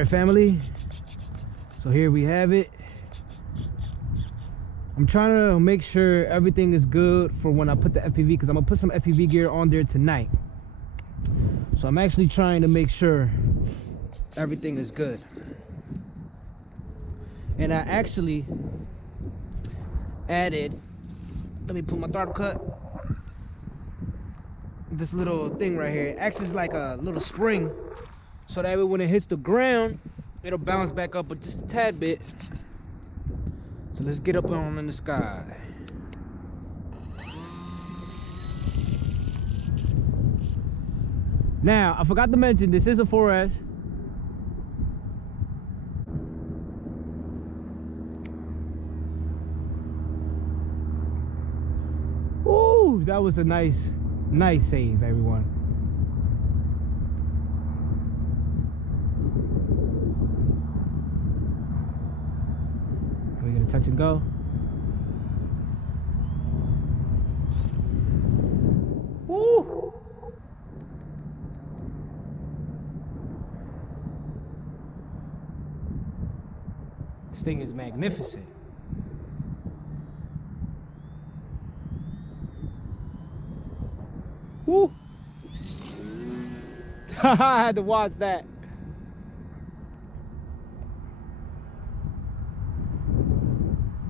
Alright, family. So here we have it. I'm trying to make sure everything is good for when I put the FPV, because I'm going to put some FPV gear on there tonight. So I'm actually trying to make sure everything is good. And I actually added, let me put my throttle cut, this little thing right here. It acts as like a little spring, so that way when it hits the ground, it'll bounce back up but just a tad bit. So let's get up on in the sky. Now, I forgot to mention, this is a 4S. Ooh, that was a nice save, everyone. Can we get a touch and go? Woo! This thing is magnificent. Woo! I had to watch that.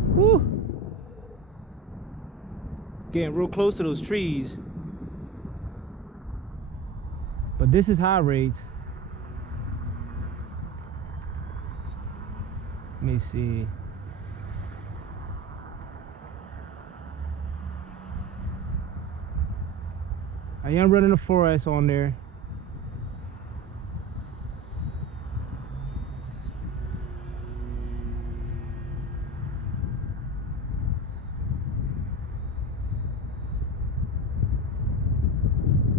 Woo! Getting real close to those trees. But this is high rates. Let me see. I am running a 4S on there.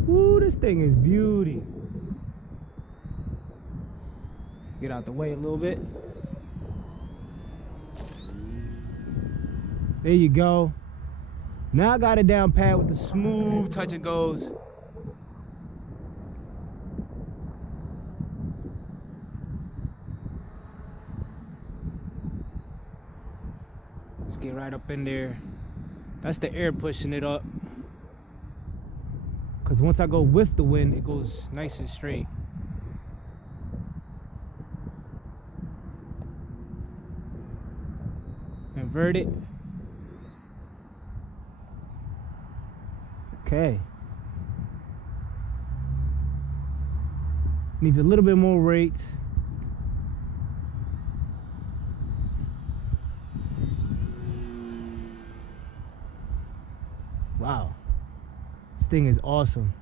Ooh, this thing is beauty. Get out the way a little bit. There you go. Now I got it down pat with the smooth touch and goes. Let's get right up in there. That's the air pushing it up. Because once I go with the wind, it goes nice and straight. Invert it. Okay. Needs a little bit more rate. Wow. This thing is awesome.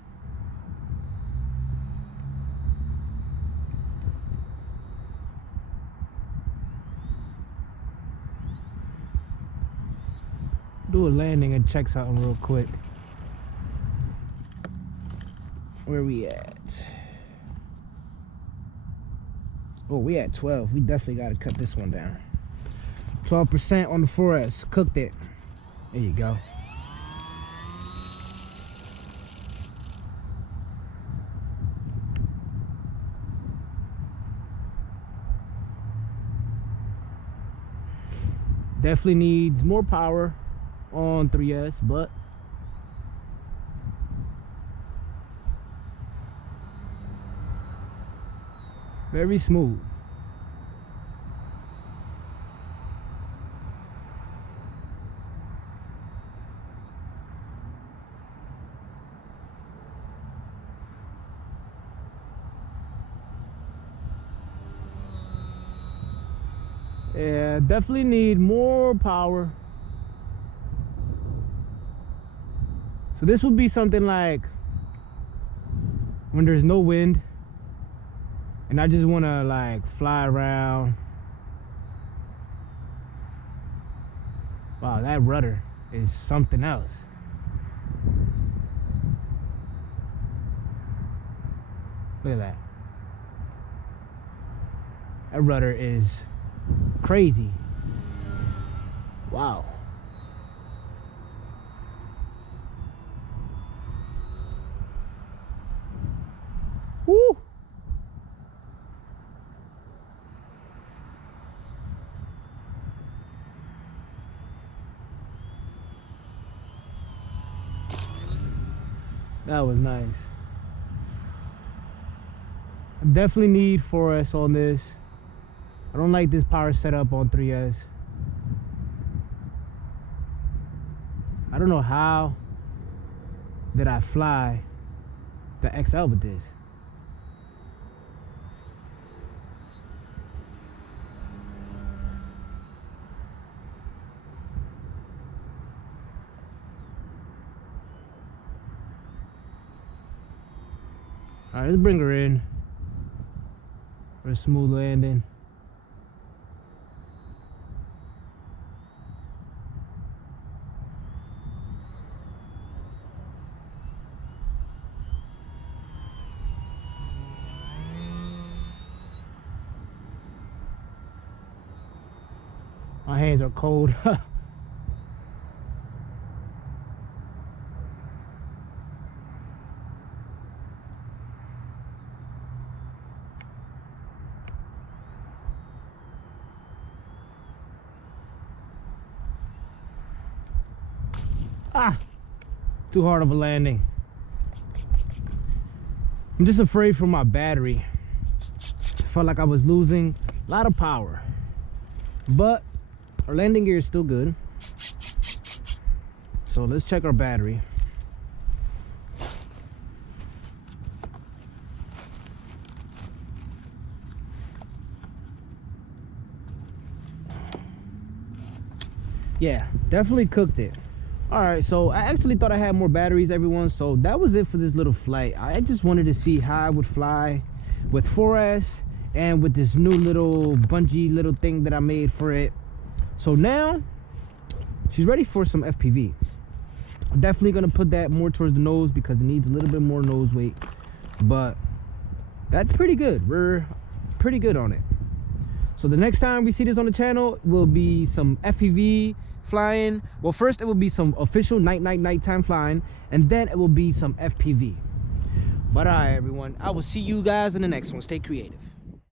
Do a landing and check something real quick. Where we at? Oh, we at 12. We definitely got to cut this one down. 12% on the 4S. Cooked it. There you go. Definitely needs more power on 3S, but very smooth. Yeah, definitely need more power. So this would be something like when there's no wind and I just want to like fly around. Wow, that rudder is something else. Look at that. That rudder is crazy. Wow. Woo! That was nice. I definitely need 4S on this. I don't like this power setup on 3S. I don't know how did I fly the XL with this. All right, let's bring her in for a smooth landing. My hands are cold. Too hard of a landing. I'm just afraid for my battery. I felt like I was losing a lot of power, but our landing gear is still good. So let's check our battery. Yeah, definitely cooked it. All right, so I actually thought I had more batteries, everyone. So that was it for this little flight. I just wanted to see how I would fly with 4S and with this new little bungee little thing that I made for it. So now she's ready for some FPV. I'm definitely gonna put that more towards the nose because it needs a little bit more nose weight, but that's pretty good. We're pretty good on it. So the next time we see this on the channel will be some FPV flying. Well, first it will be some official nighttime flying, and then it will be some FPV. But all right, everyone, I will see you guys in the next one. Stay creative.